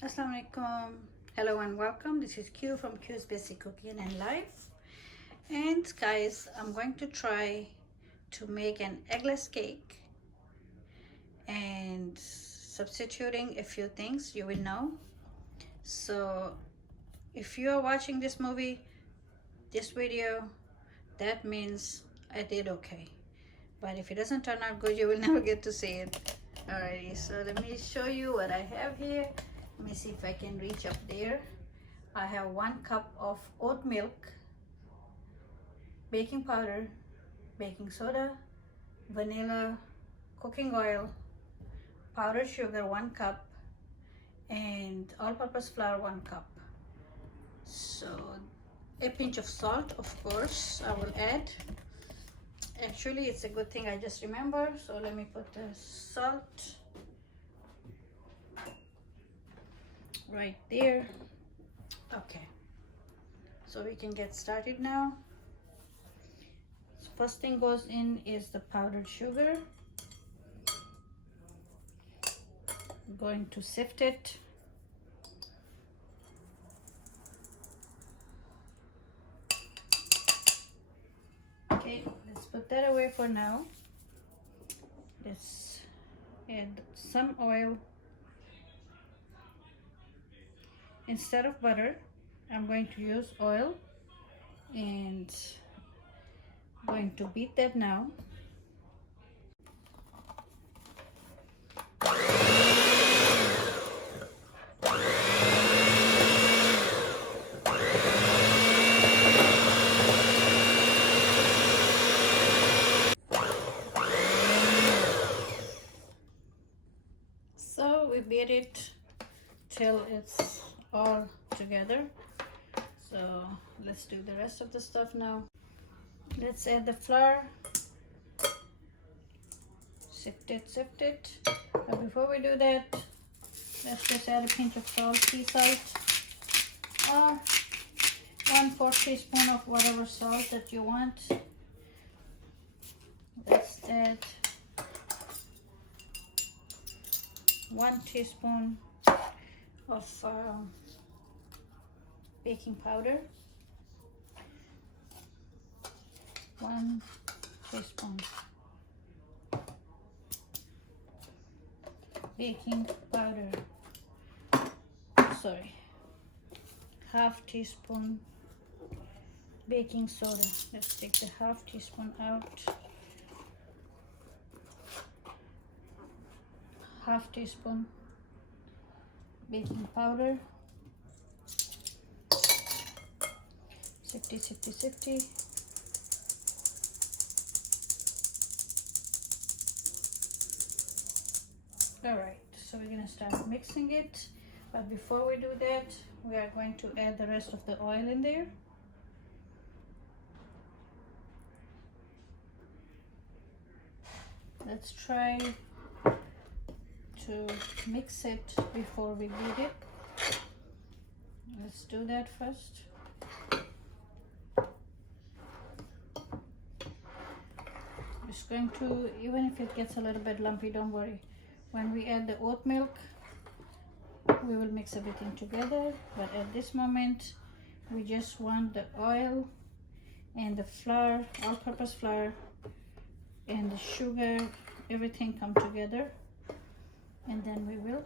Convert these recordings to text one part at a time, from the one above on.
Assalamualaikum. Hello and welcome. This is Q from Q's Basic Cooking and Life. And guys, I'm going to try to make an eggless cake and substituting a few things you will know. So if you are watching this video, that means I did okay. But if it doesn't turn out good, you will never get to see it. Alrighty, so let me show you what I have here. Let me see if I can reach up there. I have 1 cup of oat milk, baking powder, baking soda, vanilla, cooking oil, powdered sugar 1 cup, and all-purpose flour 1 cup. So a pinch of salt, of course, I will add. Actually, it's a good thing I just remember. So let me put the salt right there. Okay, so we can get started now. So first thing goes in is the powdered sugar. I'm going to sift it. Okay, let's put that away for now. Let's add some oil. Instead of butter, I'm going to use oil, and I'm going to beat that now. So we beat it till it's all together. So let's do the rest of the stuff now. Let's add the flour. Sift it. But before we do that, let's just add a pinch of salt, sea salt, or 1/4 teaspoon of whatever salt that you want. Let's add 1 teaspoon of baking powder, 1 teaspoon baking powder, sorry, 1/2 teaspoon baking soda. Let's take the 1/2 teaspoon out. 1/2 teaspoon baking powder. Sifty. All right, so we're gonna start mixing it, but before we do that, we are going to add the rest of the oil in there. Let's try to mix it before we beat it. Let's do that first. Just going to, even if it gets a little bit lumpy, don't worry. When we add the oat milk, we will mix everything together, but at this moment we just want the oil and the flour, all-purpose flour, and the sugar, everything come together, and then we will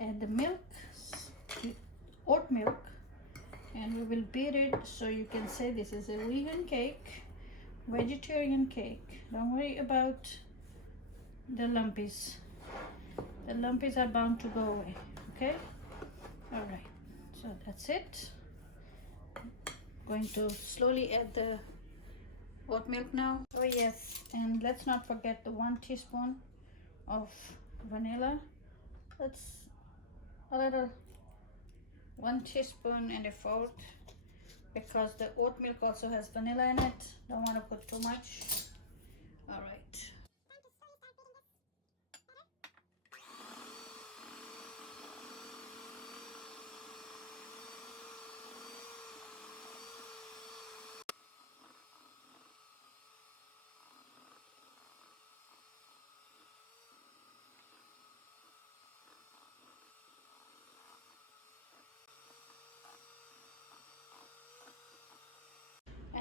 add the milk, the oat milk, and we will beat it so you can say this is a vegan cake, vegetarian cake. Don't worry about the lumpies. The lumpies are bound to go away. Okay, all right, so that's it. Going to slowly add the oat milk now. Oh yes, and let's not forget the 1 teaspoon of vanilla. That's a little, 1 teaspoon and 1/4, because the oat milk also has vanilla in it. Don't want to put too much. All right.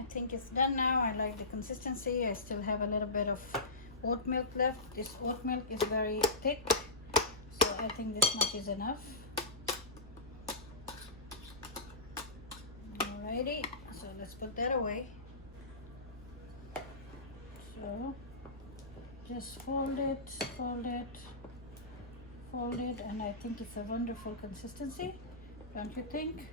I think it's done now. I like the consistency. I still have a little bit of oat milk left. This oat milk is very thick, so I think this much is enough. Alrighty, so let's put that away. So just fold it, fold it, fold it, and I think it's a wonderful consistency, don't you think?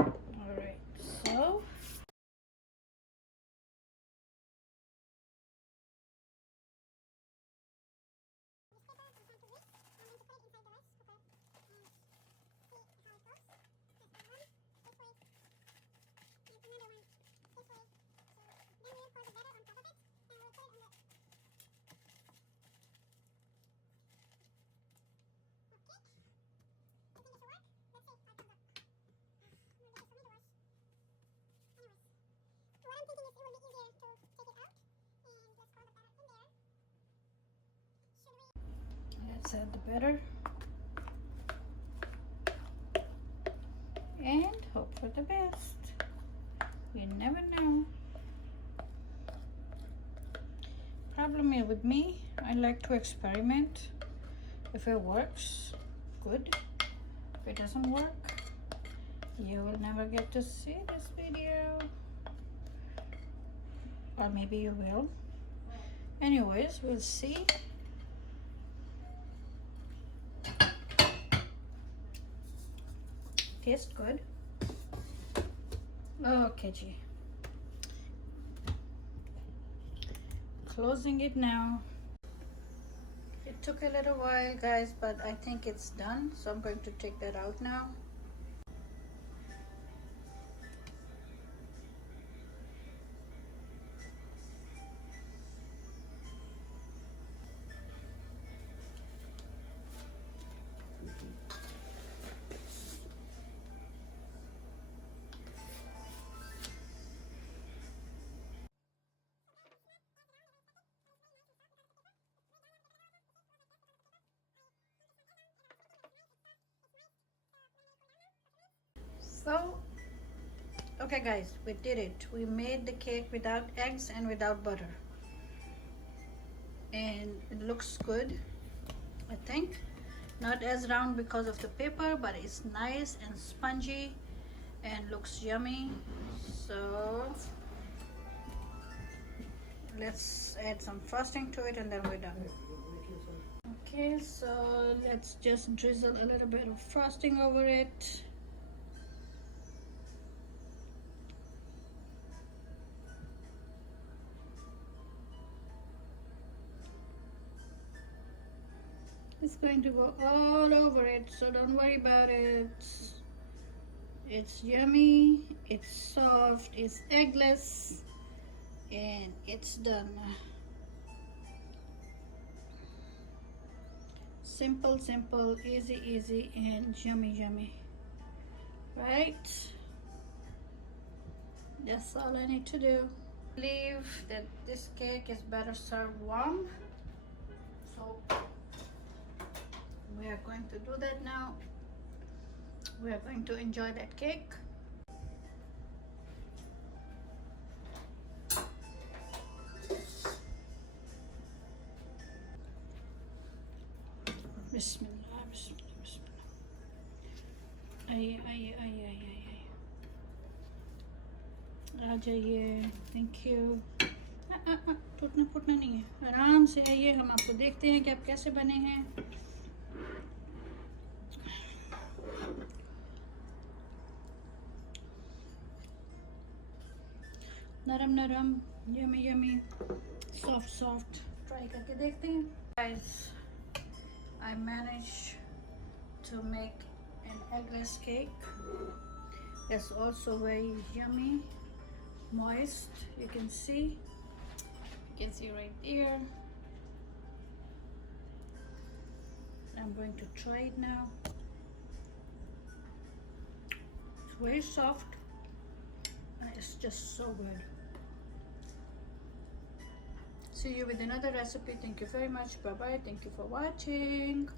Alright, so let's add the batter and hope for the best. You never know. Problem is with me, I like to experiment. If it works, good. If it doesn't work, you will never get to see this video. Or maybe you will. Anyways, we'll see. Tastes good. Okay, G. Closing it now. It took a little while, guys, but I think it's done. So I'm going to take that out now. So, okay guys, we did it. We made the cake without eggs and without butter. And it looks good, I think. Not as round because of the paper, but it's nice and spongy and looks yummy. So, let's add some frosting to it and then we're done. Okay, so let's just drizzle a little bit of frosting over it. It's going to go all over it, so don't worry about it. It's yummy, it's soft, it's eggless, and it's done. Simple, simple, easy, easy, and yummy, yummy. Right? That's all I need to do. I believe that this cake is better served warm. So we are going to do that now. We are going to enjoy that cake. Bismillah, bismillah, bismillah. Ay, ay, ay, ay, ay, ay. आ जाइए, thank you. टूटना फूटना नहीं है, आराम से आइए, हम आपको देखते हैं कि आप कैसे बने हैं। नरम नरम, yummy yummy, soft soft. Try करके देखते हैं। Guys, I managed to make an eggless cake. It's also very yummy, moist. You can see right there. I'm going to try it now. It's very soft and it's just so good. See you with another recipe. Thank you very much. Bye bye. Thank you for watching.